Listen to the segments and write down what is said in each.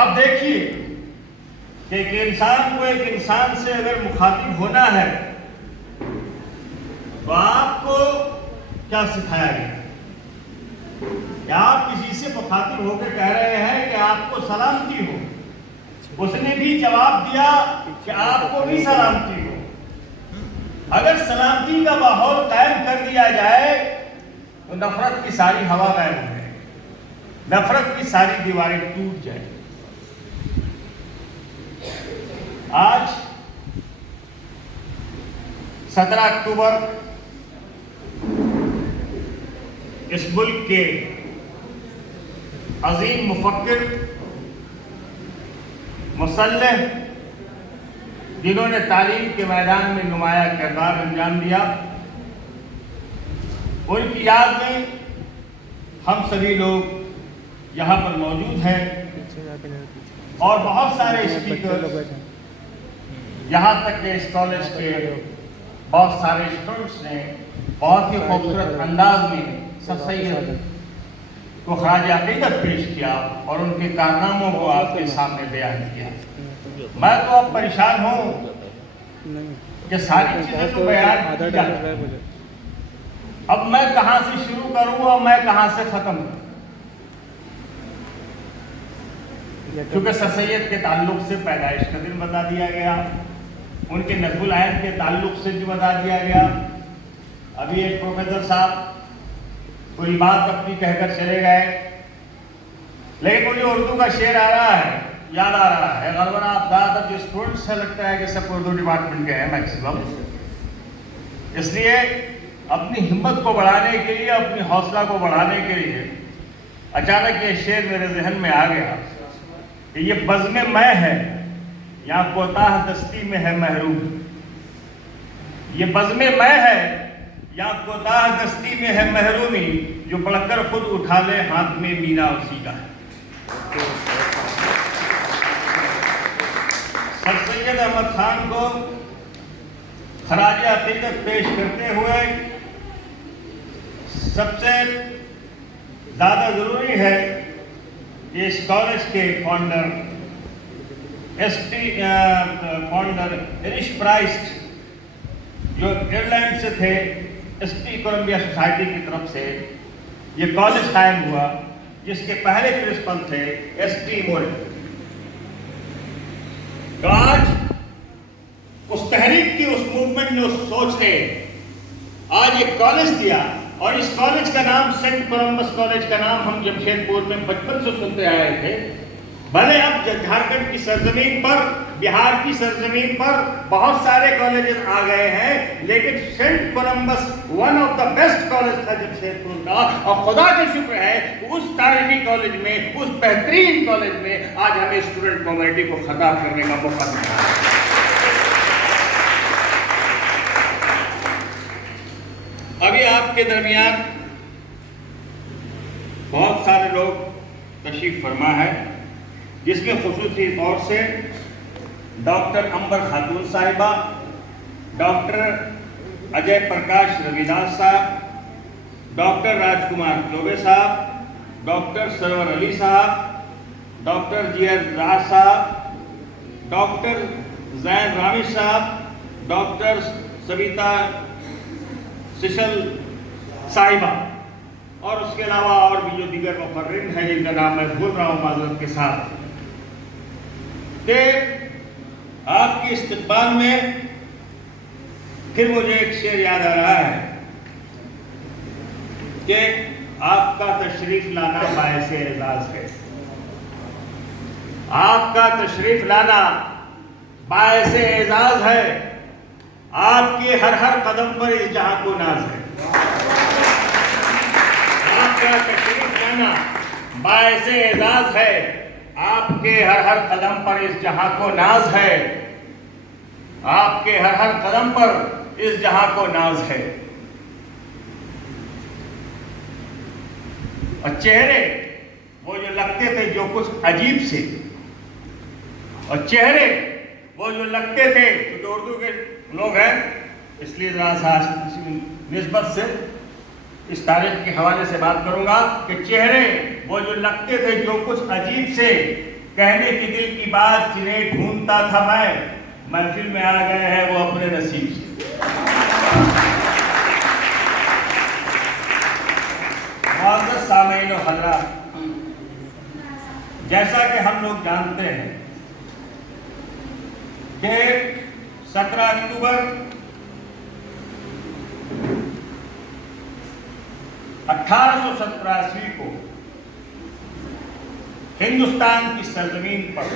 آپ دیکھیے کہ ایک انسان کو ایک انسان سے اگر مخاطب ہونا ہے تو آپ کو کیا سکھایا گیا؟ کہ آپ کسی سے مخاطب ہو کے کہہ رہے ہیں کہ آپ کو سلامتی ہو، اس نے بھی جواب دیا کہ آپ کو بھی سلامتی ہو۔ اگر سلامتی کا ماحول قائم کر دیا جائے تو نفرت کی ساری ہوا غائب ہو جائے، نفرت کی ساری دیواریں ٹوٹ جائیں۔ آج 17 اکتوبر اس ملک کے عظیم مفکر، مسلح، جنہوں نے تعلیم کے میدان میں نمایاں کردار انجام دیا، ان کی یاد میں ہم سبھی لوگ یہاں پر موجود ہیں اور بہت سارے اسپیکر، یہاں تک کہ اس کالج کے بہت سارے اسٹوڈنٹس نے بہت ہی خوبصورت انداز میں سر سید کو خراج عقیدت پیش کیا اور ان کے کارناموں کو آپ کے سامنے بیان کیا۔ میں تو اب پریشان ہوں کہ ساری چیزیں تو بیان کی جائیں، اب میں کہاں سے شروع کروں اور میں کہاں سے ختم کروں؟ کیونکہ سر سید کے تعلق سے پیدائش کا دن بتا دیا گیا، ان کے نظم العین کے تعلق سے بھی بتا دیا گیا۔ ابھی ایک پروفیسر صاحب کوئی بات اپنی کہہ کر چلے گئے، لیکن مجھے اردو کا شعر آ رہا ہے، یاد آ رہا ہے۔ غالباً آپ زیادہ تر جو اسٹوڈنٹس سے لگتا ہے کہ سب اردو ڈپارٹمنٹ کے ہیں میکسیمم، اس لیے اپنی ہمت کو بڑھانے کے لیے، اپنی حوصلہ کو بڑھانے کے لیے اچانک یہ شعر میرے ذہن میں آ گیا کہ یہ بزم میں ہے یا کوتاہ دستی میں ہے محروم، یہ بزم میں ہے یا کوتاہ دستی میں ہے محرومی، جو بڑھ کر خود اٹھا لے ہاتھ میں مینا اسی کا ہے۔ سر سید احمد خان کو خراج عقیدت پیش کرتے ہوئے سب سے زیادہ ضروری ہے کہ اس کالج کے فاؤنڈر فاؤنڈر ارش پرائسٹ جو آئرلینڈ سے تھے، ایس ٹی کولمبیا سوسائٹی کی طرف سے یہ کالج قائم ہوا، جس کے پہلے پرنسپل تھے ایس ٹی مورن۔ تو آج اس تحریک کی، اس موومنٹ نے، اس سوچ نے آج ایک کالج دیا، اور اس کالج کا نام سینٹ کولمبس کالج کا نام ہم جمشید پور میں بچپن سے سنتے آئے تھے۔ بھلے اب جھارکھنڈ کی سرزمین پر، بہار کی سرزمین پر بہت سارے کالجز آ گئے ہیں، لیکن saint Columbus one of the best college تھا جمشید پور کا، اور خدا کا شکر ہے کہ اس تاریخی کالج میں، اس بہترین کالج میں آج ہمیں اسٹوڈنٹ کمیونٹی کو خطاب کرنے کا موقع ملا ہے۔ ابھی آپ کے درمیان بہت سارے لوگ تشریف فرما ہے، جس میں خصوصی طور سے ڈاکٹر امبر خاتون صاحبہ، ڈاکٹر اجے پرکاش رویداس صاحب، ڈاکٹر راج کمار چوبے صاحب، ڈاکٹر سرور علی صاحب، ڈاکٹر جی آر راج صاحب، ڈاکٹر زین رامیش صاحب، ڈاکٹر سویتا سشل صاحبہ، اور اس کے علاوہ اور بھی جو دیگر مقررین ہیں جن کا نام میں بھول رہا ہوں معذرت کے ساتھ، کہ آپ کی استقبال میں پھر مجھے ایک شعر یاد آ رہا ہے کہ آپ کا تشریف لانا باعث اعزاز ہے، آپ کا تشریف لانا باعث اعزاز ہے، آپ کے ہر ہر قدم پر اس جہاں کو ناز ہے، آپ کا تشریف لانا باعث اعزاز ہے، آپ کے ہر ہر قدم پر اس جہاں کو ناز ہے، آپ کے ہر ہر قدم پر اس جہاں کو ناز ہے۔ اور چہرے وہ جو لگتے تھے جو کچھ عجیب سے، اور چہرے وہ جو لگتے تھے، جو اردو کے لوگ ہیں اس لیے ذرا سا نسبت سے اس تاریخ کے حوالے سے بات کروں گا کہ چہرے وہ جو لگتے تھے جو کچھ عجیب سے، کہنے کی دل کی بات جنہیں ڈھونڈتا تھا میں، محفل میں آ گئے ہیں وہ اپنے نصیب سے۔ معزز سامعین و حضرات، جیسا کہ ہم لوگ جانتے ہیں کہ 17 اکتوبر 1887 کو ہندوستان کی سرزمین پر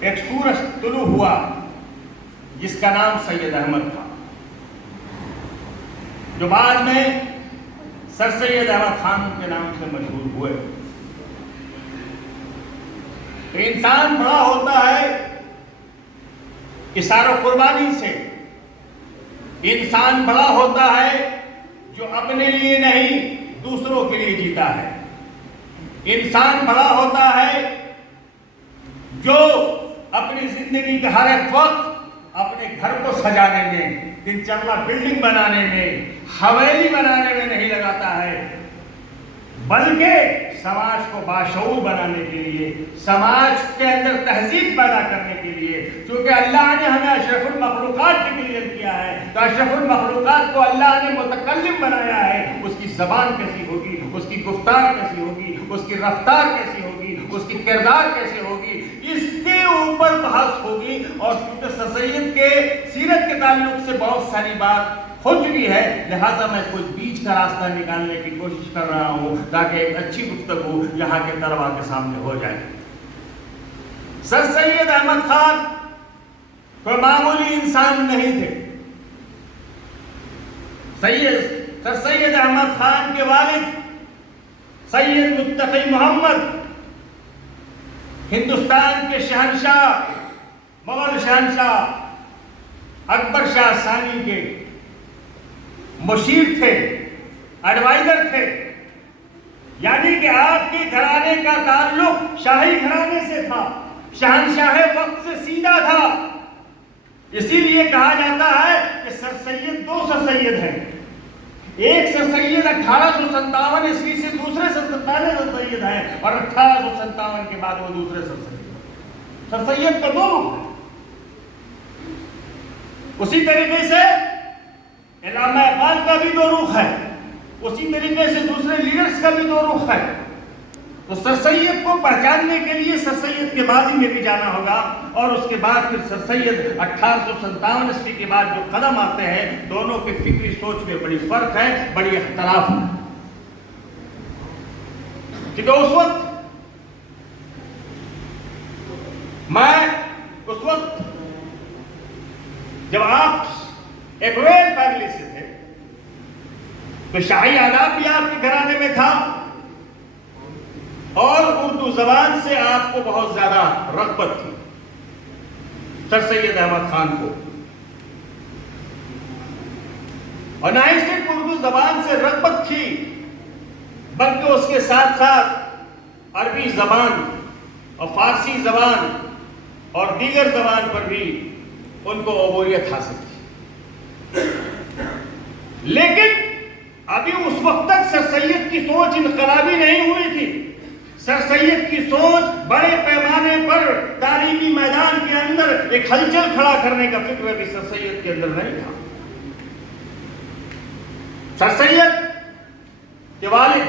ایک سورج طلوع ہوا جس کا نام سید احمد تھا، جو بعد میں سر سید احمد خان کے نام سے مشہور ہوئے۔ انسان بڑا ہوتا ہے اثار و قربانی سے، انسان بڑا ہوتا ہے جو اپنے لیے نہیں دوسروں کے لیے جیتا ہے، انسان بڑا ہوتا ہے جو اپنی زندگی کا ہر ایک وقت اپنے گھر کو سجانے میں، تین چرلا بلڈنگ بنانے میں، حویلی بنانے میں نہیں لگاتا ہے، بلکہ سماج کو باشعور بنانے کے لیے، سماج کے اندر تہذیب پیدا کرنے کے لیے۔ چونکہ اللہ نے ہمیں اشرف المخلوقات ڈکلیئر کیا ہے، تو اشرف المخلوقات کو اللہ نے متکلم بنایا ہے۔ اس کی زبان کیسی ہوگی، اس کی گفتار کیسی ہوگی، اس کی رفتار کیسی ہوگی، اس کی کردار کیسے ہوگی، اس کے اوپر بحث ہوگی۔ اور کیونکہ سر سید کے سیرت کے تعلق سے بہت ساری بات ہو چکی ہے، لہذا میں کوئی بیچ کا راستہ نکالنے کی کوشش کر رہا ہوں تاکہ ایک اچھی گفتگو یہاں کے طلباء کے سامنے ہو جائے۔ سر سید احمد خان کوئی معمولی انسان نہیں تھے۔ سر سید احمد خان کے والد سید متقی محمد ہندوستان کے شہنشاہ، مغل شہنشاہ اکبر شاہ ثانی کے مشیر تھے، ایڈوائزر تھے، یعنی کہ آپ کے گھرانے کا تعلق شاہی گھرانے سے تھا، شہنشاہ وقت سے سیدھا تھا۔ اسی لیے کہا جاتا ہے کہ سر سید دو سر سید ہیں، ایک سر سید 1857 عیسوی سے دوسرے پہلے سر سید ہیں، اور 1857 کے بعد وہ دوسرے سر سید کا دو رخ ہے۔ اسی طریقے سے علامہ اقبال کا بھی دو رخ ہے، اسی طریقے سے دوسرے لیڈرز کا بھی دو رخ ہے۔ تو سر سید کو پہچاننے کے لیے سر سید کے ماضی میں بھی جانا ہوگا، اور اس کے بعد پھر سر سید 1857 عیسوی کے بعد جو قدم آتے ہیں، دونوں کی فکری سوچ میں بڑی فرق ہے، بڑی اختلاف ہے۔ کیونکہ اس وقت جب آپ ایک رویل فیملی سے تھے تو شاہی آداب بھی آپ کے گھرانے میں تھا، اور اردو زبان سے آپ کو بہت زیادہ رغبت تھی سر سید احمد خان کو، اور نہ ہی صرف اردو زبان سے رغبت تھی بلکہ اس کے ساتھ ساتھ عربی زبان اور فارسی زبان اور دیگر زبان پر بھی ان کو عبوریت حاصل تھی۔ لیکن ابھی اس وقت تک سر سید کی سوچ انقلابی نہیں ہوئی تھی۔ سر سید کی سوچ بڑے پیمانے پر تعلیمی میدان کے اندر ایک ہلچل کھڑا کرنے کا فکر ابھی سر سید کے اندر نہیں تھا۔ سر سید کے والد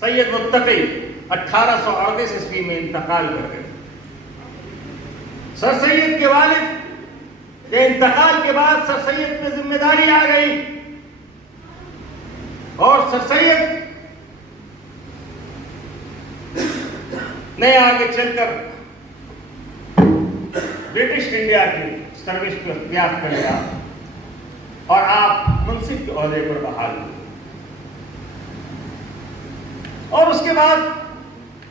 سید متقی 1838 عیسوی میں انتقال کر گئے۔ سر سید کے والد کے انتقال کے بعد سر سید پہ ذمہ داری آ گئی، اور سر سید نے آگے چل کر برٹش انڈیا کی سروس کو اختیار کر لیا، اور آپ منصف کے عہدے پر بحال ہوئے، اور اس کے بعد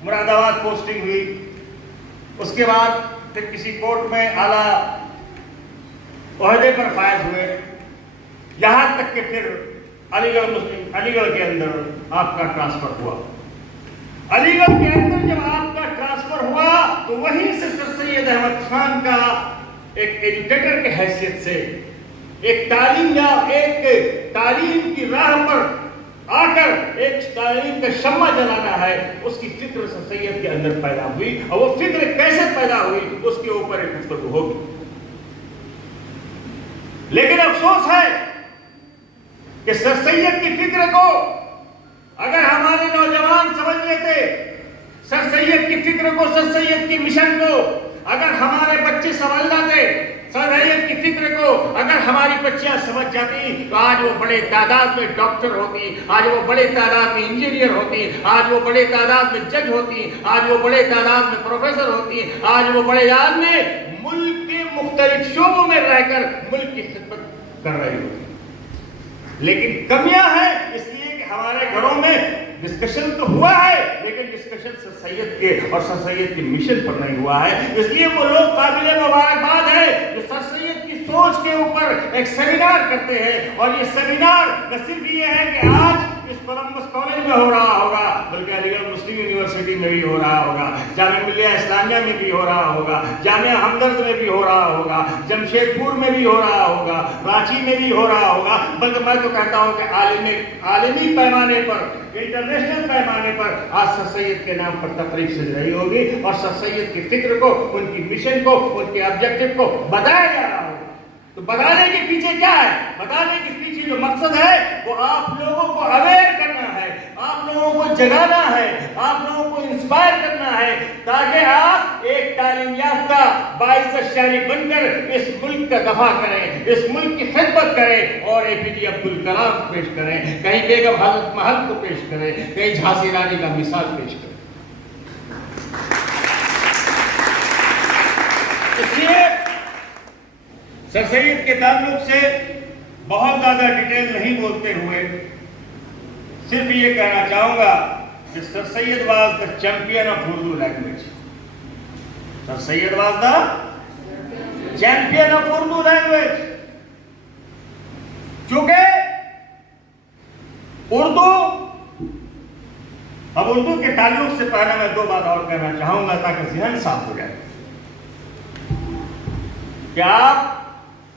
مراد آباد پوسٹنگ ہوئی۔ اس کے بعد پھر کسی کورٹ میں اعلیٰ عہدے پر فائز ہوئے، یہاں تک کہ پھر علی گڑھ کے اندر آپ کا ٹرانسفر ہوا۔ علی گڑھ کے اندر جب آپ کا ٹرانسفر ہوا تو وہیں سے سر سید احمد خان کا ایک ایجوکیٹر کے حیثیت سے ایک تعلیم کی راہ پر آ کر ایک تعلیم کا شمع جلانا ہے، اس کی فکر سر سید کے اندر پیدا ہوئی، اور وہ فکر کیسے پیدا ہوئی اس کے اوپر ایک گفتگو ہوگی۔ لیکن افسوس ہے کہ سر سید کی فکر کو اگر ہمارے نوجوان سمجھ لیتے، سر سید کی فکر کو، سر سید کی مشن کو اگر ہمارے بچے سمجھ لاتے، سر سید کی فکر کو اگر ہماری بچیاں سمجھ جاتی، تو آج وہ بڑے تعداد میں ڈاکٹر ہوتی، آج وہ بڑے تعداد میں انجینئر ہوتی، آج وہ بڑے تعداد میں جج ہوتی، آج وہ بڑے تعداد میں پروفیسر ہوتی، آج وہ بڑے تعداد میں ملک کے مختلف شعبوں میں رہ کر ملک کی خدمت کر رہی ہوتی۔ لیکن کمیاں ہیں، اس لیے کہ ہمارے گھروں میں ڈسکشن تو ہوا ہے، لیکن ڈسکشن سر سید کے اور سر سید کے مشن پر نہیں ہوا ہے۔ اس لیے وہ لوگ قابل مبارکباد ہے جو سر سید کی سوچ کے اوپر ایک سیمینار کرتے ہیں، اور یہ سیمینار نہ صرف یہ ہے کہ آج اس کولمبس کالج میں ہو رہا ہوگا، بلکہ علی گڑھ مسلم یونیورسٹی میں بھی ہو رہا ہوگا، جامعہ ملیہ اسلامیہ میں بھی ہو رہا ہوگا، جامعہ ہمدرد میں بھی ہو رہا ہوگا، جمشید پور میں بھی ہو رہا ہوگا، رانچی میں بھی ہو رہا ہوگا، بلکہ میں تو کہتا ہوں کہ عالمی پیمانے پر، انٹرنیشنل پیمانے پر آج سر سید کے نام پر تقریب سج رہی ہوگی، اور سر سید کی فکر کو، ان کی مشن کو، ان کے آبجیکٹو کو بتایا جا رہا ہوگا۔ تو بتانے کے پیچھے کیا ہے؟ بتانے کے پیچھے جو مقصد ہے وہ آپ لوگوں کو اویئر کرنا ہے، آپ لوگوں کو جگانا ہے، آپ لوگوں کو انسپائر کرنا ہے، تاکہ آپ ایک تعلیم یافتہ باعزت شہری بن کر اس ملک کا دفاع کریں، اس ملک کی خدمت کریں، اور اے پی جے عبد الکلام کو پیش کریں، کہیں بیگم حضرت محل کو پیش کریں، کہیں جھانسی رانی کا مثال پیش کریں۔ اس لیے سر سید کے تعلق سے بہت زیادہ ڈیٹیل نہیں بولتے ہوئے صرف یہ کہنا چاہوں گا کہ Sir Syed was the champion of Urdu language. Sir Syed was the champion of Urdu language, چونکہ اردو، اب اردو کے تعلق سے پہلے میں 2 بات اور کہنا چاہوں گا تاکہ ذہن صاف ہو جائے کہ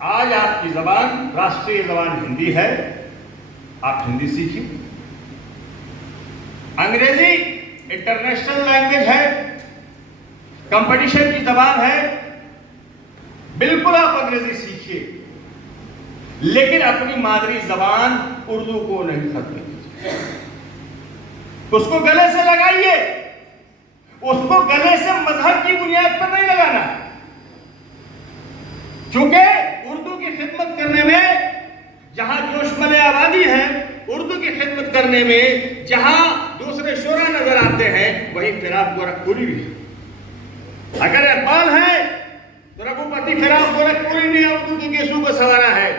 آج آپ کی زبان راشٹریہ زبان ہندی ہے، آپ ہندی سیکھیں۔ انگریزی انٹرنیشنل لینگویج ہے، کمپٹیشن کی زبان ہے، بالکل آپ انگریزی سیکھیے، لیکن اپنی مادری زبان اردو کو نہیں ختم کیجیے، اس کو گلے سے لگائیے، اس کو گلے سے مذہب کی بنیاد پر نہیں لگانا، چونکہ اردو کی خدمت کرنے میں جہاں جوش ملے آبادی ہے، اردو کی خدمت کرنے میں جہاں دوسرے شعراء نظر آتے ہیں، وہی فراق گورکھپوری بھی ہے۔ اگر اقبال ہے تو رگھوپتی فراق گورکھپوری نے اردو کی گیسو کو سنوارا ہے،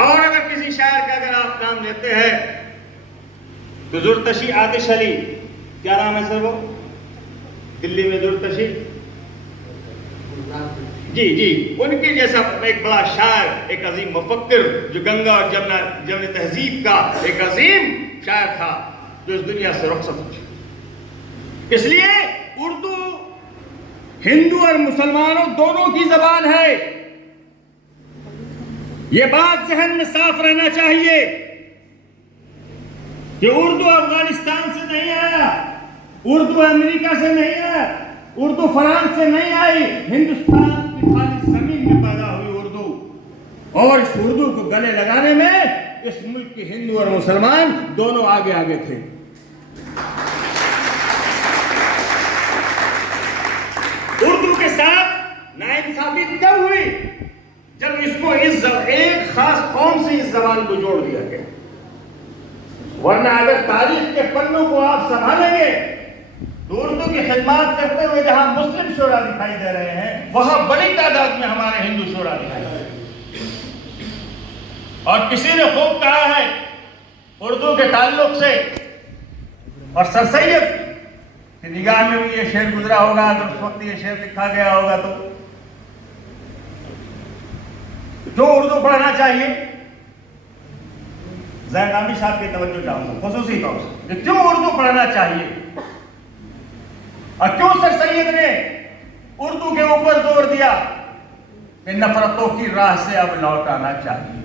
اور اگر کسی شاعر کا اگر آپ نام لیتے ہیں تو زرتشی آتش علی، کیا نام ہے سر وہ دلی میں زرتشی، جی ان کے جیسا ایک بڑا شاعر، ایک عظیم مفکر جو گنگا اور جمن تہذیب کا ایک عظیم شاعر تھا، جو اس دنیا سے رخصت ہو چکا۔ اس لیے اردو ہندو اور مسلمانوں دونوں کی زبان ہے، یہ بات ذہن میں صاف رہنا چاہیے کہ اردو افغانستان سے نہیں آیا، اردو امریکہ سے نہیں آیا، اردو فرانس سے نہیں آئی، ہندوستان کی خالی زمین میں پیدا ہوئی اردو، اور اس اردو کو گلے لگانے میں اس ملک کے ہندو اور مسلمان دونوں آگے آگے تھے۔ اردو کے ساتھ ناانصافی کب ہوئی؟ جب اس کو ایک خاص قوم سے اس زبان کو جوڑ دیا گیا، ورنہ اگر تاریخ کے پنوں کو آپ سنبھالیں گے تو اردو کی خدمات کرتے ہوئے جہاں مسلم شعراء دکھائی دے رہے ہیں، وہاں بڑی تعداد میں ہمارے ہندو شعراء دکھائی دے رہے ہیں۔ اور کسی نے خوب کہا ہے اردو کے تعلق سے، اور سر سید کی نگاہ میں بھی یہ شعر گزرا ہوگا، اگر اس وقت یہ شعر لکھا گیا ہوگا تو جو اردو پڑھنا چاہیے، زین نامی صاحب کی توجہ چاہوں گا خصوصی طور سے، کہ کیوں اردو پڑھنا چاہیے اور کیوں سر سید نے اردو کے اوپر زور دیا کہ نفرتوں کی راہ سے اب لوٹ آنا چاہیے۔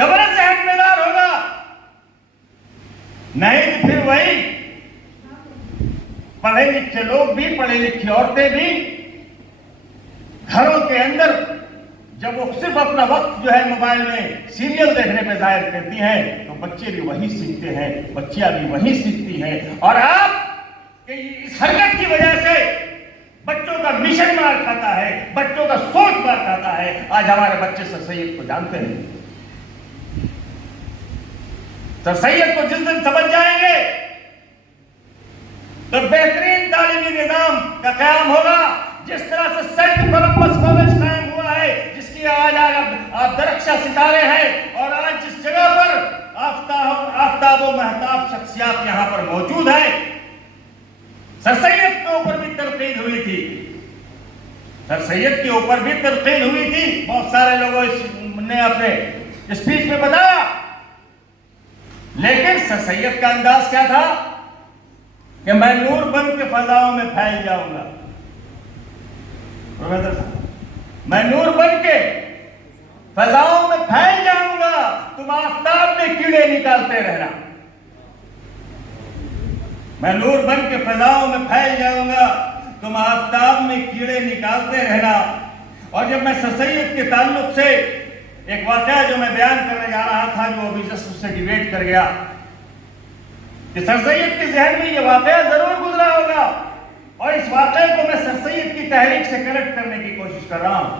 ڈبل ذہن بیدار ہوگا، نہیں تو پھر وہی پڑھے لکھے لوگ بھی، پڑھے لکھی عورتیں بھی گھروں کے اندر جب وہ صرف اپنا وقت جو ہے موبائل میں سیریل دیکھنے میں ظاہر کرتی ہیں تو بچے بھی وہی سیکھتے ہیں، بچیاں بھی وہی سیکھتی ہیں، اور آپ کہ اس حرکت کی وجہ سے بچوں کا مشن مار کھاتا ہے، بچوں کا سوچ مار کھاتا ہے۔ آج ہمارے بچے سر سید کو جانتے ہیں، سر سید کو جس دن سمجھ جائیں گے تو بہترین تعلیمی نظام کا قیام ہوگا۔ جس طرح سے سینٹ کولمبس کالج قائم ہوا ہے، جس کی آج آپ درخشاں ستارے ہیں، اور آج جس جگہ پر آفتاب و مہتاب شخصیات یہاں پر موجود ہیں، سر سید کے اوپر بھی تنقید ہوئی تھی، سر سید کے اوپر بھی تنقید ہوئی تھی، بہت سارے لوگوں نے اپنے اسپیچ میں بتایا، لیکن سر سید کا انداز کیا تھا کہ میں نور بن کے فضاؤں میں پھیل جاؤں گا، پروفیسر صاحب میں نور بن کے فضاؤں میں پھیل جاؤں گا، تم آفتاب میں کیڑے نکالتے رہنا، میں نور بن کے فضاؤں میں پھیل جاؤں گا، تم آفتاب میں کیڑے نکالتے رہنا۔ اور جب میں سر سید کے تعلق سے ایک واقعہ جو میں بیان کرنے جا رہا تھا، جو ابھی جس سے ڈیبیٹ کر گیا، کہ سر سید کے ذہن میں یہ واقعہ ضرور گزرا ہوگا، اور اس واقعے کو میں سر سید کی تحریک سے کنیکٹ کرنے کی کوشش کر رہا ہوں۔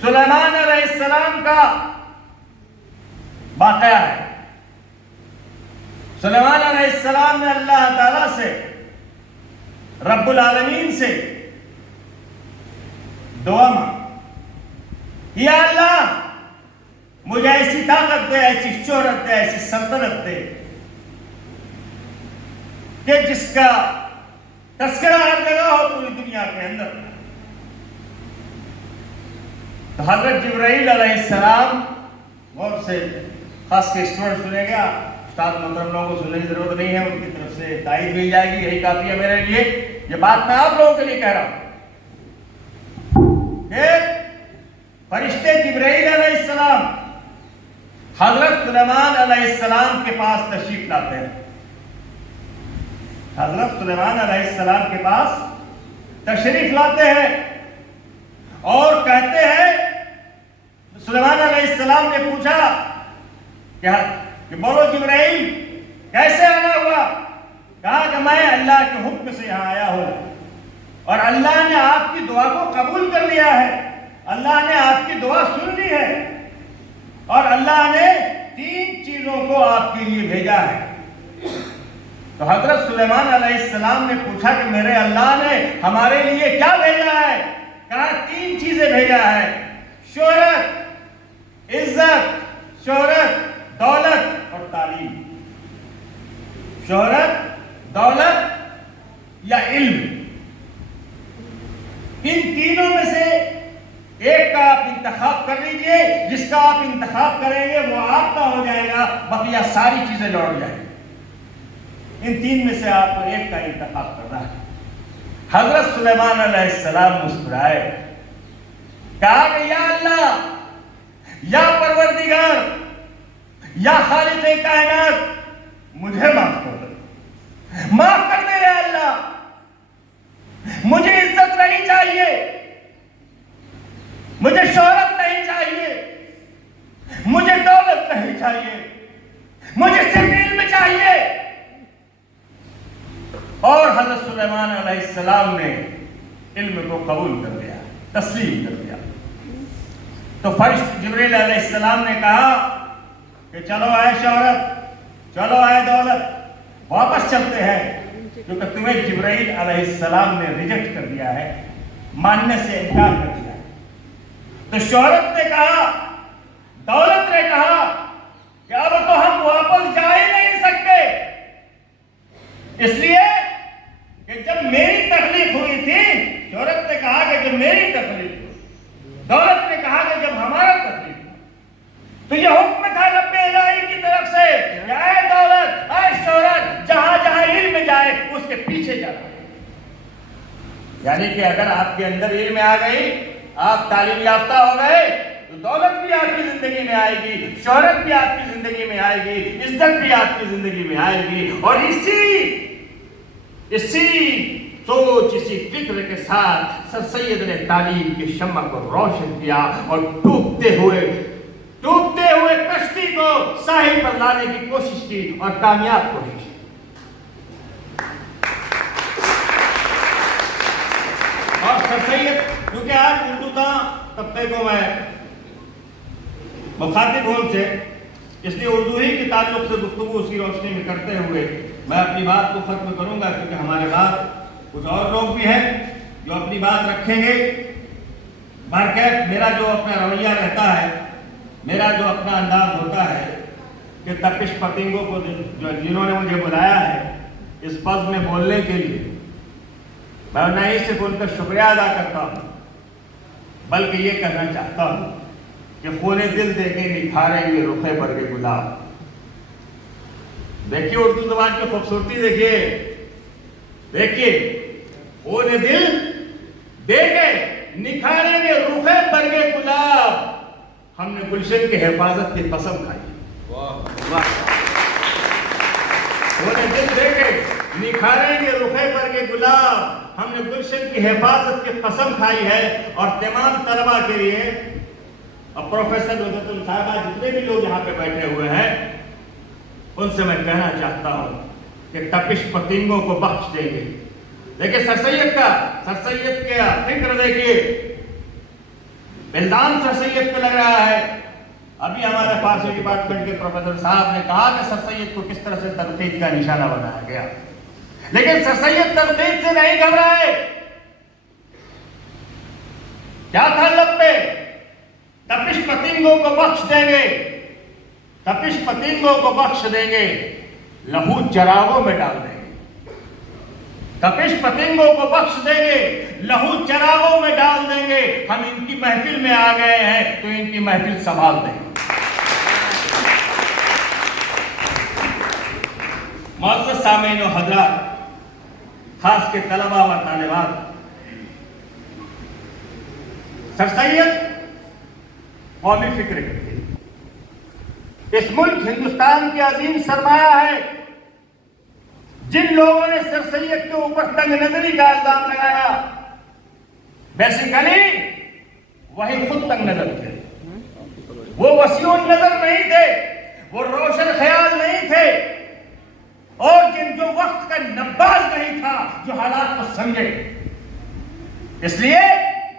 سلیمان علیہ السلام کا واقعہ ہے۔ سلیمان علیہ السلام نے اللہ تعالیٰ سے، رب العالمین سے دعا مانگی، یا اللہ مجھے ایسی طاقت دے، ایسی شہرت دے، ایسی سلطنت دے کہ جس کا تذکرہ ہر جگہ ہو پوری دنیا کے اندر۔ تو حضرت جبرائیل علیہ السلام، غور سے خاص کے اسٹوڈنٹ سنے گا، استاد محترم لوگوں کو سننے کی ضرورت نہیں ہے، ان کی طرف سے تائید مل جائے گی، یہی کافی ہے میرے لیے۔ یہ بات میں آپ لوگوں کے لیے کہہ رہا ہوں کہ فرشتے جبرائیل علیہ السلام حضرت سلیمان علیہ السلام کے پاس تشریف لاتے ہیں، حضرت سلیمان علیہ السلام کے پاس تشریف لاتے ہیں اور کہتے ہیں، سلیمان علیہ السلام نے پوچھا کہ بولو جبرائیل کیسے آنا ہوا؟ کہا کہ میں اللہ کے حکم سے یہاں آیا ہوں، اور اللہ نے آپ کی دعا کو قبول کر لیا ہے، اللہ نے آپ کی دعا سن لی ہے، اور اللہ نے 3 چیزوں کو آپ کے لیے بھیجا ہے۔ تو حضرت سلیمان علیہ السلام نے پوچھا کہ میرے اللہ نے ہمارے لیے کیا بھیجا ہے؟ کہا 3 چیزیں بھیجا ہے، شہرت، عزت، شہرت، دولت اور تعلیم۔ شہرت، دولت یا علم، ان تینوں میں سے ایک کا آپ انتخاب کر لیجئے، جس کا آپ انتخاب کریں گے وہ آپ کا ہو جائے گا، بقیہ ساری چیزیں لوٹ جائیں گی۔ ان 3 میں سے آپ کو ایک کا انتخاب کرنا ہے۔ حضرت سلیمان علیہ السلام مسکرائے، کہا کہ یا اللہ، یا پروردگار، یا خالق کائنات، مجھے معاف کر دے، معاف کر دے یا اللہ، مجھے عزت نہیں چاہیے، مجھے شہرت نہیں چاہیے، مجھے دولت نہیں چاہیے، مجھے صرف علم چاہیے۔ اور حضرت سلیمان علیہ السلام نے علم کو قبول کر لیا، تسلیم کر لیا۔ تو فرشتہ جبرائیل علیہ السلام نے کہا کہ چلو اے شہرت، چلو اے دولت، واپس چلتے ہیں، کیونکہ تمہیں جبرائیل علیہ السلام نے ریجیکٹ کر دیا ہے، ماننے سے انکار کر دیا ہے۔ تو شہرت نے کہا، دولت نے کہا کہ اب تو ہم واپس جا ہی نہیں سکتے، اس لیے کہ جب میری تخلیق ہوئی تھی، شہرت نے کہا کہ جب میری تخلیق ہوئی، دولت نے کہا کہ جب ہمارا تخلیق ہوا، تو یہ حکم تھا رب الہی کی طرف سے کہ اے دولت، اے شہرت، جہاں جہاں علم جائے اس کے پیچھے جانا۔ یعنی کہ اگر آپ کے اندر علم آ گئی، آپ تعلیم یافتہ ہو گئے، تو دولت بھی آپ کی زندگی میں آئے گی، شہرت بھی آپ کی زندگی میں آئے گی، عزت بھی آپ کی زندگی میں آئے گی. اور اسی سوچ، اسی فکر کے ساتھ سر سید نے تعلیم کی شمع کو روشن کیا اور ڈوبتے ہوئے کشتی کو ساحل پر لانے کی کوشش کی اور کامیاب کوشش کی. اور سر سید، کیونکہ آج اردو کا طبقے کو میں مخاطب ہوں ان سے، اس لیے اردو ہی کے تعلق سے گفتگو اس کی روشنی میں کرتے ہوئے میں اپنی بات کو ختم کروں گا، کیونکہ ہمارے بعد کچھ اور لوگ بھی ہیں جو اپنی بات رکھیں گے. بہرکیف میرا جو اپنا رویہ رہتا ہے، میرا جو اپنا انداز ہوتا ہے کہ تپش پتنگوں کو جنہوں نے مجھے بلایا ہے اس پد میں بولنے کے لیے، میں انہیں سے بول کر شکریہ ادا کرتا ہوں، بلکہ یہ کہنا چاہتا ہوں کہ خون دل دے کے نکھاریں گے رخ برگ گلاب. دیکھیے اردو زبان کی خوبصورتی، دیکھیے خون دل دے کے نکھاریں گے رخ برگ گلاب. ہم نے گلشن کی حفاظت کی قسم کھائی. خون دل دے کے نکھاریں گے رخ برگ گلاب. ہم نے گلشن کی حفاظت کی قسم کھائی ہے. اور تمام طلباء کے لیے اور پروفیسر وزارت صاحبہ جتنے بھی لوگ یہاں پہ بیٹھے ہوئے ہیں ان سے میں کہنا چاہتا ہوں کہ تپش پتنگوں کو بخش دیں گے. دیکھیں سر سید کا فکر دیکھیے، الزام سر سید پہ لگ رہا ہے. ابھی ہمارے فارسی ڈپارٹمنٹ کے پروفیسر صاحب نے کہا کہ سر سید کو کس طرح سے تنقید کا نشانہ بنایا گیا، لیکن سر سید تنقید سے نہیں گھبرائے. کیا تھا لب پہ؟ تپش پتنگوں کو بخش دیں گے، تپش پتنگوں کو بخش دیں گے، لہو چراغوں میں ڈال دیں گے. تپش پتنگوں کو بخش دیں گے، لہو چراغوں میں ڈال دیں گے. ہم ان کی محفل میں آ گئے ہیں تو ان کی محفل سنبھال دیں گے. معزز سامعین و حضرات، خاص کے طلباء و طالبات، سر سید قومی فکر کے اس ملک ہندوستان کی عظیم سرمایہ ہے. جن لوگوں نے سر سید کے اوپر تنگ نظری کا الزام لگایا، بیسیکلی وہی خود تنگ نظر تھے. وہ وسیع نظر نہیں تھے، وہ روشن خیال نہیں تھے، اور جو وقت کا نباز نہیں تھا، جو حالات کو سمجھے. اس لیے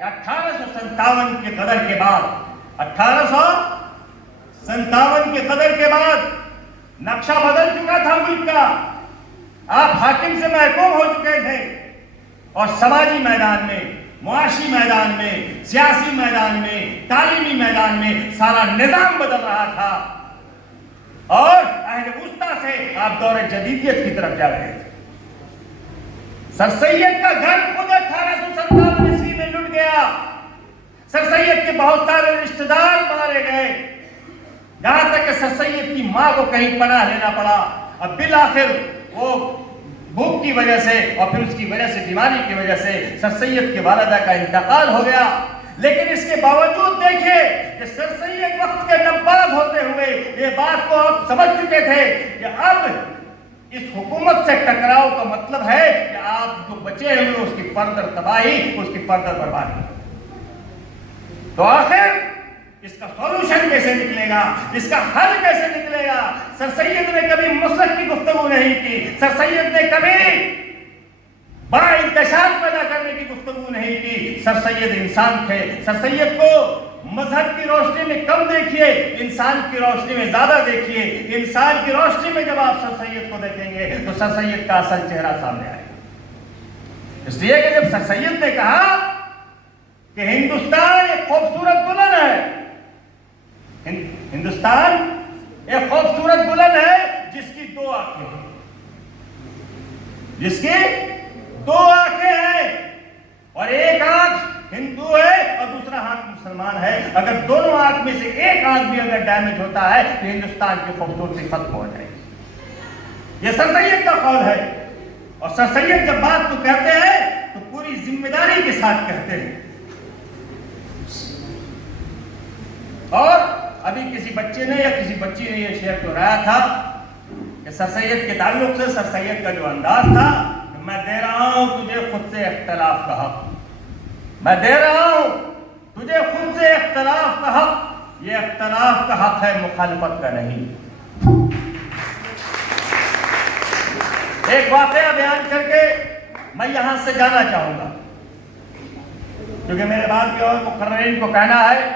1857 کے غدر کے بعد 1857 کے غدر کے بعد نقشہ بدل چکا تھا ملک کا. آپ حاکم سے محکوم ہو چکے تھے اور سماجی میدان میں، معاشی میدان میں، سیاسی میدان میں، تعلیمی میدان میں سارا نظام بدل رہا تھا اور عہد وسطیٰ سے آپ دور جدیدیت کی طرف جا رہے تھے. سر سید کا گھر خود 1857 عیسوی میں لٹ گیا. سر سید کے بہت سارے رشتہ دار مارے گئے، یہاں تک کہ سر سید کی ماں کو کہیں پناہ لینا پڑا. اب بالآخر وہ بھوک کی وجہ سے اور پھر اس کی وجہ سے، بیماری کی وجہ سے سر سید کی والدہ کا انتقال ہو گیا. لیکن اس کے باوجود دیکھیں کہ سر سید وقت کے نباز ہوتے ہوئے یہ بات کو آپ سمجھ چکے تھے کہ اب اس حکومت سے ٹکراؤ کا مطلب ہے کہ آپ جو بچے ہوئے اس کی فردر تباہی، اس کی فردر بربادی. تو آخر اس کا سولوشن کیسے نکلے گا، اس کا حل کیسے نکلے گا؟ سر سید نے کبھی مسلک کی گفتگو نہیں کی. سر سید نے کبھی بڑا انتشار پیدا کرنے کی گفتگو نہیں کی. سر سید انسان تھے. سر سید کو مذہب کی روشنی میں کم دیکھیے، انسان کی روشنی میں زیادہ دیکھیے. انسان کی روشنی میں جب آپ سر سید کو دیکھیں گے تو سر سید کا اصل چہرہ سامنے آئے گا. اس لیے کہ جب سر سید نے کہا کہ ہندوستان ایک خوبصورت دلہن ہے، ہندوستان ایک خوبصورت دلہن ہے جس کی دو آنکھیں ہیں، جس کی دو آنکھیں ہیں، اور ایک آنکھ ہندو ہے اور دوسرا آنکھ مسلمان ہے. اگر دونوں آنکھ میں سے ایک آنکھ بھی اگر ڈیمیج ہوتا ہے تو ہندوستان کی خوبصورتی ختم ہو جائے گی. یہ سر سید کا قول ہے. اور سر سید جب بات کو کہتے ہیں تو پوری ذمہ داری کے ساتھ کہتے ہیں. اور ابھی کسی بچے نے یا کسی بچی نے یہ شعر دہرایا تھا کہ سر سید کے تعلق سے سر سید کا جو انداز تھا کہ میں دے رہا ہوں تجھے خود سے اختلاف کا حق، میں دے رہا ہوں تجھے خود سے اختلاف کا حق، یہ اختلاف کا حق ہے مخالفت کا نہیں۔ ایک واقعہ بیان کر کے میں یہاں سے جانا چاہوں گا، کیونکہ میرے بعد بھی اور مقررین کو کہنا ہے،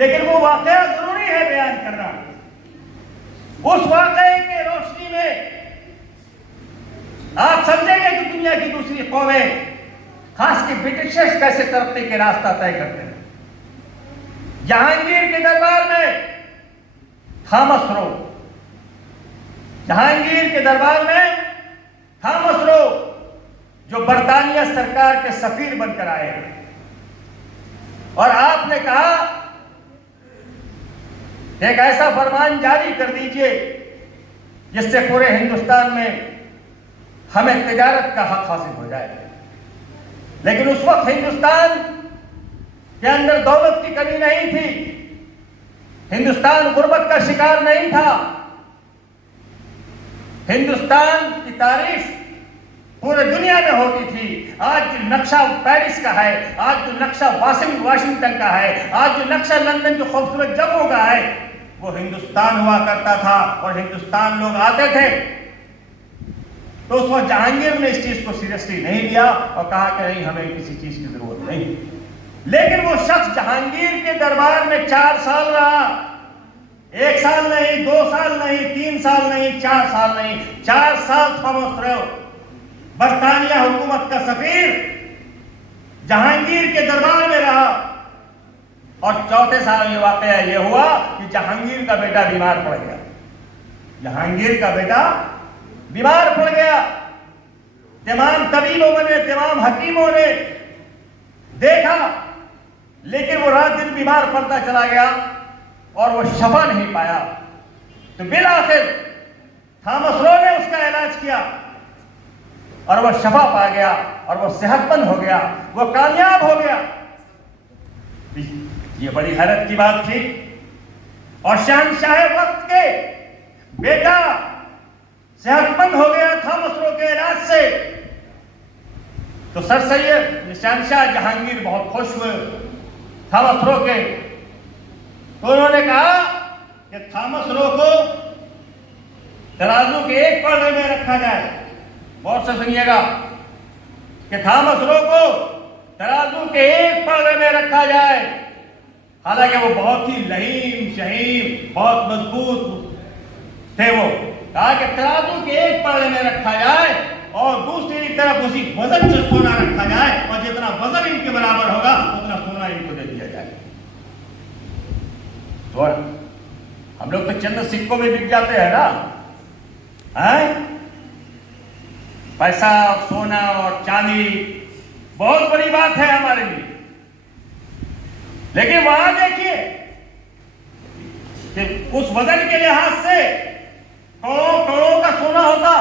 لیکن وہ واقعہ ضروری ہے بیان کرنا۔ اس واقعے کے روشنی میں آپ سمجھیں گے کہ دنیا کی دوسری قومیں، خاص کی برٹشرز، کیسے ترقی کے راستہ طے کرتے ہیں۔ جہانگیر کے دربار میں تھامس رو، جہانگیر کے دربار میں تھامس رو جو برطانیہ سرکار کے سفیر بن کر آئے، اور آپ نے کہا ایک ایسا فرمان جاری کر دیجئے جس سے پورے ہندوستان میں ہمیں تجارت کا حق حاصل ہو جائے۔ لیکن اس وقت ہندوستان کے اندر دولت کی کمی نہیں تھی، ہندوستان غربت کا شکار نہیں تھا، ہندوستان کی تعریف پورے دنیا میں ہوتی تھی۔ آج جو نقشہ پیرس کا ہے، آج جو نقشہ واشنگٹن کا ہے، آج جو نقشہ لندن کی خوبصورت جگہوں کا ہے، وہ ہندوستان ہوا کرتا تھا، اور ہندوستان لوگ آتے تھے۔ تو اس وقت جہانگیر نے اس چیز کو سیریسلی نہیں لیا اور کہا کہ نہیں، ہمیں کسی چیز کی ضرورت نہیں۔ لیکن وہ شخص جہانگیر کے دربار میں 4 سال رہا، 1 سال نہیں، 2 سال نہیں، 3 سال نہیں، 4 سال نہیں، 4 سال تھامس رو برطانیہ حکومت کا سفیر جہانگیر کے دربار میں رہا۔ اور 4تھے سال یہ واقعہ یہ ہوا کہ جہانگیر کا بیٹا بیمار پڑ گیا، جہانگیر کا بیٹا بیمار پڑ گیا۔ تمام طبیبوں نے، تمام حکیموں نے دیکھا، لیکن وہ رات دن بیمار پڑتا چلا گیا اور وہ شفا نہیں پایا۔ تو بالآخر تھامس رو نے اس کا علاج کیا اور وہ شفا پا گیا، اور وہ صحت مند ہو گیا، وہ کامیاب ہو گیا۔ یہ بڑی حیرت کی بات تھی۔ اور شہنشاہ وقت کے بیٹا صحت مند ہو گیا تھامس رو کے علاج سے، تو سر سید شہنشاہ جہانگیر بہت خوش ہوئے تھامس رو کے۔ تو انہوں نے کہا کہ تھامس رو کو ترازو کے ایک پلڑے میں رکھا جائے۔ غور سے سنیے گا کہ تھامس رو کو ترازو کے ایک پلڑے میں رکھا جائے۔ حالانکہ وہ بہت ہی لئیم شہیم، بہت مضبوط تھے۔ وہ کہا کہ ترازو کے ایک پلڑے میں رکھا جائے اور دوسری طرف اسی وزن سے سونا رکھا جائے، اور جتنا وزن ان کے برابر ہوگا اتنا سونا ان کو دے دیا جائے۔ تو ہم لوگ تو چند سکوں میں بک جاتے ہیں نا، پیسہ، سونا اور چاندی بہت بڑی بات ہے ہمارے لیے، لیکن وہاں دیکھیے کہ اس وزن کے لحاظ سے کروڑوں کا سونا ہوتا۔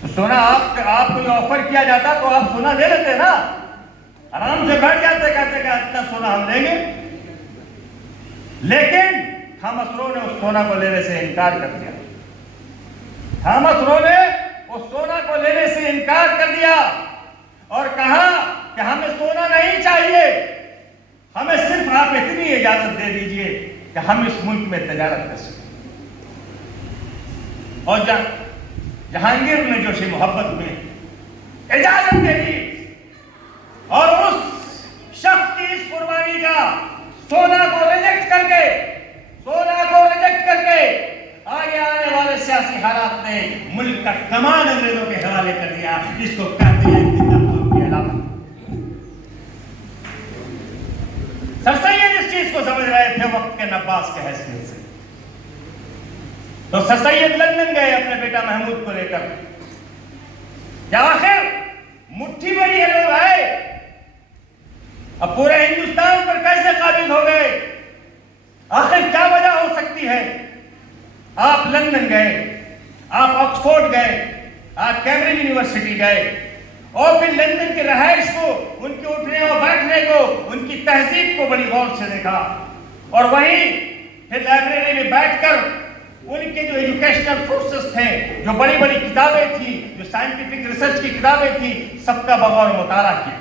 تو سونا آپ کو آفر کیا جاتا تو آپ سونا لے لیتے نا، آرام سے بیٹھ جاتے، کہتے کہ اتنا سونا ہم لیں گے۔ لیکن تھامس رو نے اس سونا کو لینے سے انکار کر دیا۔ تھامس رو نے اس سونا کو لینے سے انکار کر دیا اور کہا کہ ہمیں سونا نہیں چاہیے، ہمیں صرف آپ اتنی اجازت دے دیجئے کہ ہم اس ملک میں تجارت کر سکیں۔ اور جہانگیر نے جوش محبت میں اجازت دے دی، اور اس شخص کی اس قربانی کا سونا کو ریجیکٹ کر کے آگے آنے والے سیاسی حالات نے ملک کا کمان انگریزوں کے حوالے کر دیا۔ اس کو کہتے ہیں کی علامت۔ سر سید اس چیز کو سمجھ رہے تھے وقت کے نباس کے حیثیت سے۔ تو سر سید لندن گئے اپنے بیٹا محمود کو لے کر، یا آخر مٹھی بھری ہے لوگ آئے، اب پورے ہندوستان پر کیسے قابض ہو گئے، آخر کیا وجہ ہو سکتی ہے؟ آپ لندن گئے، آپ آکسفورڈ گئے، آپ کیمبرج یونیورسٹی گئے، اور پھر لندن کی رہائش کو، ان کے اٹھنے اور بیٹھنے کو، ان کی تہذیب کو بڑی غور سے دیکھا، اور وہیں پھر لائبریری میں بیٹھ کر ان کے جو ایجوکیشنل سورسز تھے، جو بڑی بڑی کتابیں تھیں، جو سائنٹیفک ریسرچ کی کتابیں تھیں، سب کا بغور مطالعہ کیا۔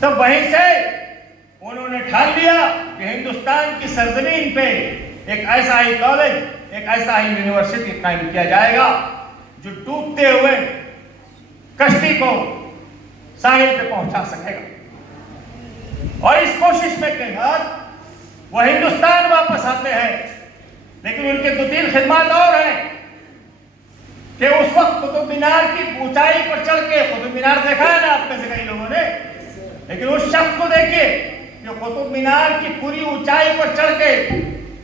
تب وہیں سے انہوں نے ٹھان لیا کہ ہندوستان کی سرزمین پہ ایک ایسا ہی کالج، ایک ایسا ہی یونیورسٹی قائم کیا جائے گا جو ڈوبتے ہوئے کشتی کو ساحل پہ پہنچا سکے گا۔ اور اس کوشش میں کے بعد وہ ہندوستان واپس آتے ہیں، لیکن ان کے دو تین خدمات اور ہیں کہ اس وقت قطب مینار کی اونچائی پر چڑھ کے، قطب مینار دیکھا ہے نا آپ میں سے کئی لوگوں نے، لیکن اس شخص کو دیکھیے جو قطب مینار کی پوری اونچائی پر چڑھ کے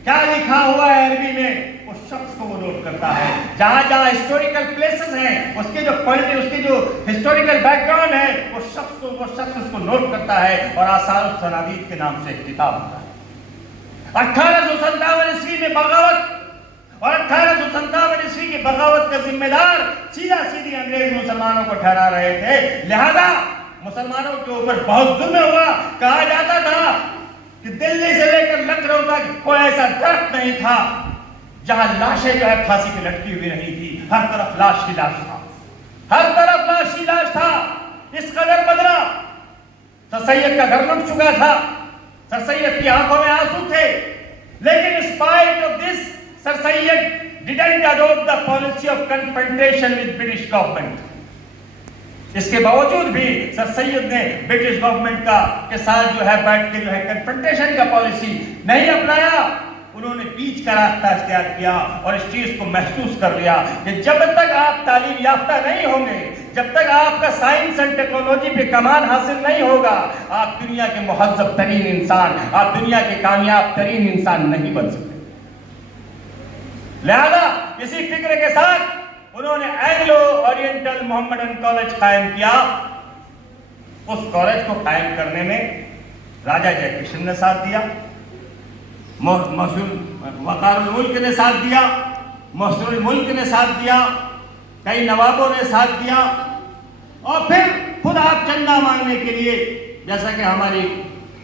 کیا لکھا ہوا ہے عربی میں، اس شخص کو وہ نوٹ کرتا ہے۔ جہاں جہاں ہسٹوریکل پلیسز ہیں، اس کی جو کوالٹی، اس کی جو ہسٹوریکل بیک گراؤنڈ ہے، وہ شخص اس کو نوٹ کرتا ہے، اور آثار الصنادید کے نام سے ایک کتاب ہوتا ہے۔ 1857 عیسوی میں بغاوت، اور 1857 عیسوی کی بغاوت کا ذمہ دار سیدھا سیدھی انگریز مسلمانوں کو ٹھہرا رہے تھے، لہذا مسلمانوں کے اوپر بہت ظلم ہوا۔ کہا جاتا تھا کہ دلی سے لے کر لکھنؤ تک کوئی ایسا درخت نہیں تھا جہاں لاشیں جو ہے پھانسی پہ لٹکی ہوئی نہیں تھی، ہر طرف لاش کی لاش تھا، ہر طرف لاش کی لاش تھا۔ اس قدر بدلا، سر سید کا گھر لٹ چکا تھا، سر سید کی آنکھوں میں آنسو تھے، لیکن in spite of this, sir Syed didn't adopt the policy of confrontation with British government۔ اس کے باوجود بھی سر سید نے برٹش گورنمنٹ کے ساتھ جو ہے بیٹھ کے جو ہے کنفرنٹیشن کا پالیسی نہیں اپنایا۔ انہوں نے بیچ کا راستہ اختیار کیا، اور اس چیز کو محسوس کر لیا کہ جب تک آپ تعلیم یافتہ نہیں ہوں گے، جب تک آپ کا سائنس اینڈ ٹیکنالوجی پہ کمال حاصل نہیں ہوگا، آپ دنیا کے مہذب ترین انسان، آپ دنیا کے کامیاب ترین انسان نہیں بن سکتے۔ لہذا اسی فکر کے ساتھ انہوں نے اینگلو اورینٹل محمدن کالج قائم کیا۔ اس کالج کو قائم کرنے میں راجہ جے کشن نے ساتھ دیا، وقار الملک نے ساتھ دیا، محسن الملک نے ساتھ دیا، کئی نوابوں نے ساتھ دیا، اور پھر خود آپ چندہ مانگنے کے لیے، جیسا کہ ہماری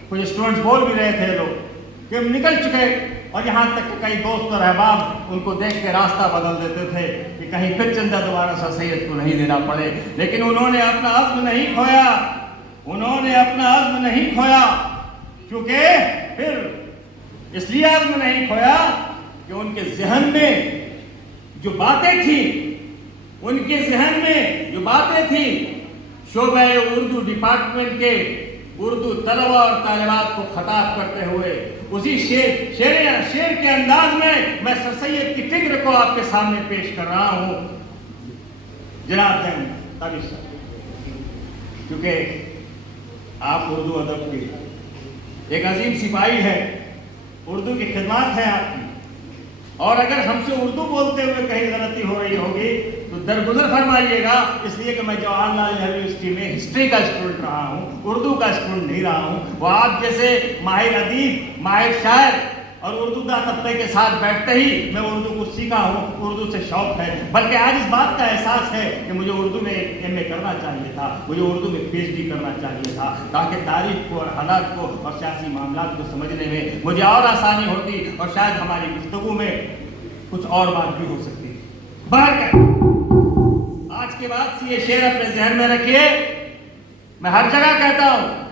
کچھ اسٹوڈنٹس بول بھی رہے تھے لوگ کہ ہم نکل چکے، اور یہاں تک کہ کئی دوست اور احباب ان کو دیکھ کے راستہ بدل دیتے تھے کہ کہیں پھر چندہ دوبارہ سر سید کو نہیں دینا پڑے، لیکن انہوں نے اپنا عزم نہیں کھویا، انہوں نے اپنا عزم نہیں کھویا، کیونکہ پھر اس لیے عزم نہیں کھویا کہ ان کے ذہن میں جو باتیں تھیں، ان کے ذہن میں جو باتیں تھیں، شعبہ اردو ڈپارٹمنٹ کے اردو طلبہ اور طالبات کو خطاب کرتے ہوئے اسی شعر کے انداز میں سر سید کی فکر کو آپ کے سامنے پیش کر رہا ہوں۔ جناب جن تابش صاحب، کیونکہ آپ اردو ادب کے ایک عظیم سپاہی ہے، اردو کی خدمات ہے آپ کی، اور اگر ہم سے اردو بولتے ہوئے کہیں غلطی ہو رہی ہوگی تو درگزر فرمائیے گا، اس لیے کہ میں جواہر لال نہرو یونیورسٹی میں ہسٹری کا اسٹوڈنٹ رہا ہوں، اردو کا اسٹوڈنٹ نہیں رہا ہوں۔ وہ آپ جیسے ماہر ادیب، ماہر شاعر اور اردو دا طبقے کے ساتھ بیٹھتے ہی میں اردو کو سیکھا ہوں، اردو سے شوق ہے، بلکہ آج اس بات کا احساس ہے کہ مجھے اردو میں ایم اے کرنا چاہیے تھا، مجھے اردو میں پی ایچ ڈی کرنا چاہیے تھا، تاکہ تاریخ کو اور حالات کو اور سیاسی معاملات کو سمجھنے میں مجھے اور آسانی ہوتی، اور شاید ہماری گفتگو میں کچھ اور بات بھی ہو سکتی ہے۔ بہرکیف آج کے بعد سے یہ شعر اپنے ذہن میں رکھیے، میں ہر جگہ کہتا ہوں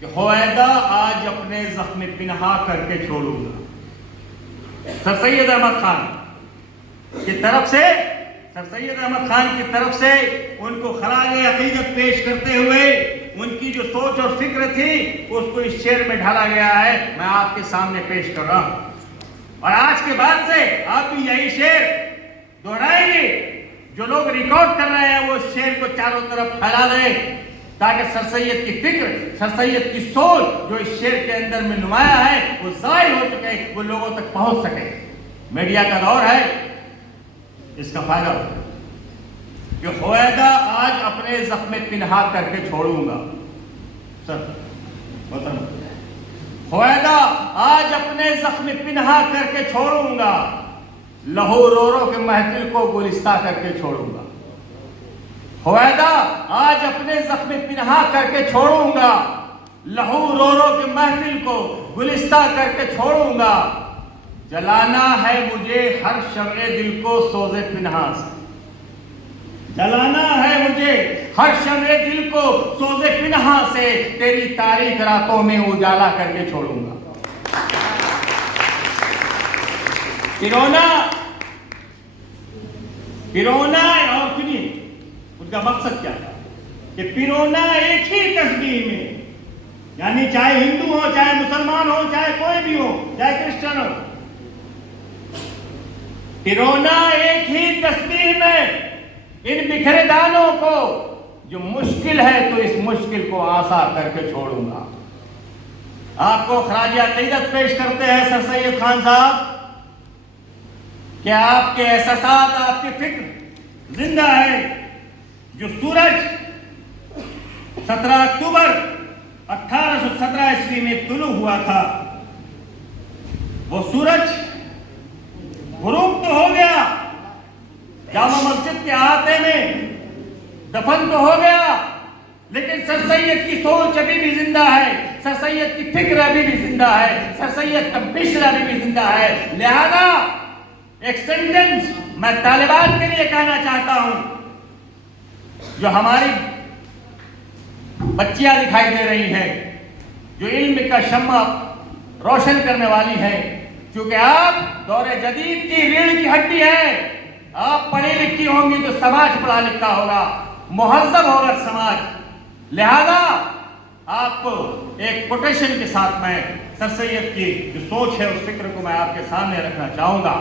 کہ ہویدا آج اپنے زخم پنہا کر کے چھوڑوں گا۔ سر سید احمد خان کی طرف سے، سر سید احمد خان کی طرف سے ان کو خراج عقیدت پیش کرتے ہوئے ان کی جو سوچ اور فکر تھی اس کو اس شعر میں ڈھالا گیا ہے، میں آپ کے سامنے پیش کر رہا ہوں، اور آج کے بعد سے آپ بھی یہی شعر دہرائیں گے۔ جو لوگ ریکارڈ کر رہے ہیں وہ اس شعر کو چاروں طرف پھیلا دیں، تاکہ سر سید کی فکر، سر سید کی سوچ جو اس شعر کے اندر میں نمایاں ہے وہ ظاہر ہو چکے، وہ لوگوں تک پہنچ سکے۔ میڈیا کا دور ہے، اس کا فائدہ ہو کہ ہویدا آج اپنے زخم پنہا کر کے چھوڑوں گا۔ سر محترم، ہویدا آج اپنے زخم پنہا کر کے چھوڑوں گا، لہو رو رو کے محفل کو گلستہ کر کے چھوڑوں گا۔ حویدہ آج اپنے زخم پنہا کر کے چھوڑوں گا، لہو رو رو کے محفل کو گلستہ کر کے چھوڑوں گا، جلانا ہے مجھے ہر شمع دل کو سوز پنہا سے، جلانا ہے مجھے ہر شمع دل کو سوز پنہا سے، تیری تاریک راتوں میں اجالا کر کے چھوڑوں گا۔ پیرونا اور سنیے ان کا مقصد کیا تھا کہ پیرونا ایک ہی تسبیح میں، یعنی چاہے ہندو ہو، چاہے مسلمان ہو، چاہے کوئی بھی ہو، چاہے کرسچن ہو، پیرونا ایک ہی تسبیح میں ان بکھرے دانوں کو، جو مشکل ہے تو اس مشکل کو آسان کر کے چھوڑوں گا۔ آپ کو خراج عقیدت پیش کرتے ہیں سر سید خان صاحب کہ آپ کے احساسات، آپ کی فکر زندہ ہے۔ جو سورج 17 اکتوبر 1817 عیسوی میں طلوع ہوا تھا، وہ سورج غروب تو ہو گیا، جامع مسجد کے احاطے میں دفن تو ہو گیا، لیکن سر سید کی سوچ ابھی بھی زندہ ہے، سر سید کی فکر ابھی بھی زندہ ہے، سر سید کا مشن ابھی بھی زندہ ہے۔ لہذا ایک سینٹنس میں طالبات کے لیے کہنا چاہتا ہوں، جو ہماری بچیاں دکھائی دے رہی ہیں، جو علم کا شمع روشن کرنے والی ہیں، چونکہ آپ دور جدید کی ریڑھ کی ہڈی ہیں، آپ پڑھی لکھی ہوں گی تو سماج پڑھا لکھا ہوگا، مہذب ہوگا سماج، لہذا آپ کو ایک کوٹیشن کے ساتھ میں سر سید کی جو سوچ ہے اس فکر کو میں آپ کے سامنے رکھنا چاہوں گا۔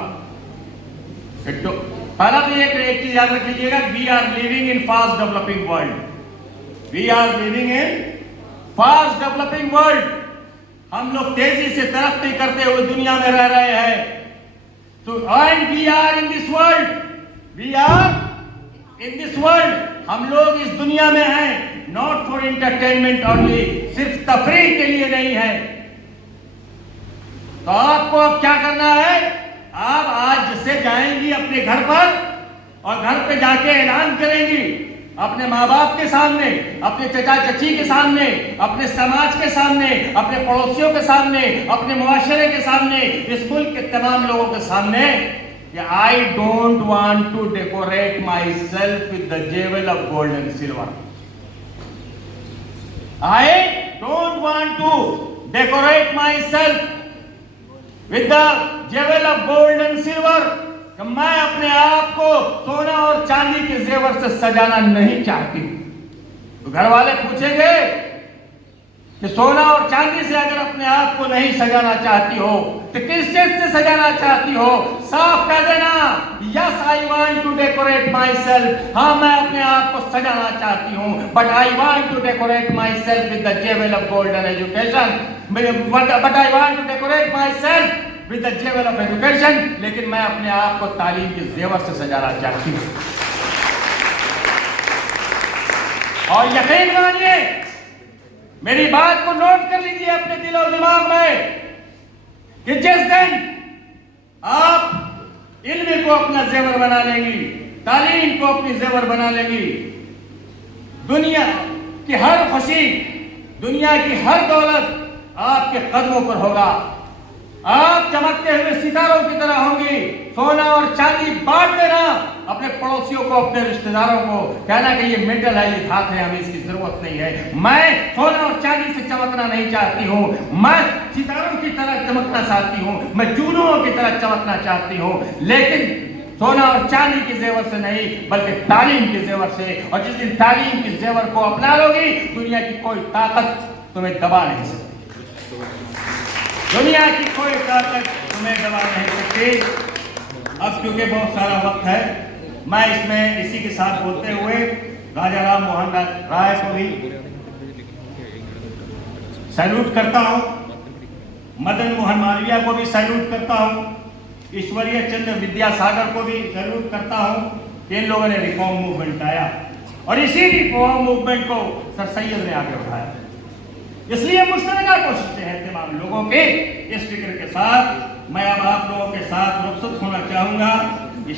پہلا تو ایک چیز یاد رکھ لیجیے گا، we are living in fast developing world, we are living in fast developing world, ہم لوگ تیزی سے ترقی کرتے ہوئے دنیا میں رہ رہے ہیں۔ So and we are in this world, we are in this world، ہم لوگ اس دنیا میں ہیں، not for entertainment only، صرف تفریح کے لیے نہیں ہے۔ تو آپ کو اب کیا کرنا ہے؟ آپ آج سے جائیں گی اپنے گھر پر اور گھر پہ جا کے اعلان کریں گی اپنے ماں باپ کے سامنے، اپنے چچا چچی کے سامنے، اپنے سماج کے سامنے، اپنے پڑوسیوں کے سامنے، اپنے معاشرے کے سامنے، اس ملک کے تمام لوگوں کے سامنے کہ I don't want to decorate myself with the jewel of gold and silver. I don't want to decorate myself with the jewel of gold and silver. کہ میں اپنے آپ کو سونا اور چاندی کے زیور سے سجانا نہیں چاہتی۔ تو گھر والے پوچھیں گے کہ سونا اور چاندی سے اگر اپنے آپ کو نہیں سجانا چاہتی ہو تو کس چیز سے سجانا چاہتی ہو؟ صاف کہہ دینا، yes I want to decorate myself, ہاں میں اپنے آپ کو سجانا چاہتی ہوں، but I want to decorate myself with the jewel of golden education, but I want to decorate myself with the jewel of education، لیکن میں اپنے آپ کو تعلیم کے زیور سے سجانا چاہتی ہوں۔ اور یقین مانیے، میری بات کو نوٹ کر لیجیے اپنے دل اور دماغ میں کہ جس دن آپ علم کو اپنا زیور بنا لیں گی، تعلیم کو اپنی زیور بنا لیں گی، دنیا کی ہر خوشی، دنیا کی ہر دولت آپ کے قدموں پر ہوگا، آپ چمکتے ہوئے ستاروں کی طرح ہوں گی، سونا اور چاندی بانٹ دینا اپنے پڑوسیوں کو، اپنے رشتہ داروں کو، کہنا کہ یہ میٹل ہے، یہ دھات ہے، ہمیں اس کی ضرورت نہیں ہے۔ میں سونا اور چاندی سے چمکنا نہیں چاہتی ہوں، میں ستاروں کی طرح چمکنا چاہتی ہوں، میں چونوں کی طرح چمکنا چاہتی ہوں، لیکن سونا اور چاندی کے زیور سے نہیں بلکہ تعلیم کے زیور سے۔ اور جس دن تعلیم کے زیور کو اپنا لو گی، دنیا کی کوئی طاقت تمہیں دبا نہیں سکتی، دنیا کی کوئی طاقت تمہیں دبا نہیں سکتی۔ اب چونکہ بہت سارا وقت ہے، میں اس میں اسی کے ساتھ بولتے ہوئے راجا رام موہن رائے کو بھی سیلوٹ کرتا ہوں، مدن موہن مالویہ کو بھی سیلوٹ کرتا ہوں، ایشوریہ چندر ودیا ساگر کو بھی سیلوٹ کرتا ہوں کہ ان لوگوں نے ریفارم موومنٹ آیا اور اسی ریفارم موومنٹ کو سر سید نے آگے اٹھایا۔ اس لیے مشترکہ کوششیں ہیں تمام لوگوں کے۔ اس فکر کے ساتھ میں اب آپ لوگوں کے ساتھ رخصت ہونا چاہوں گا اس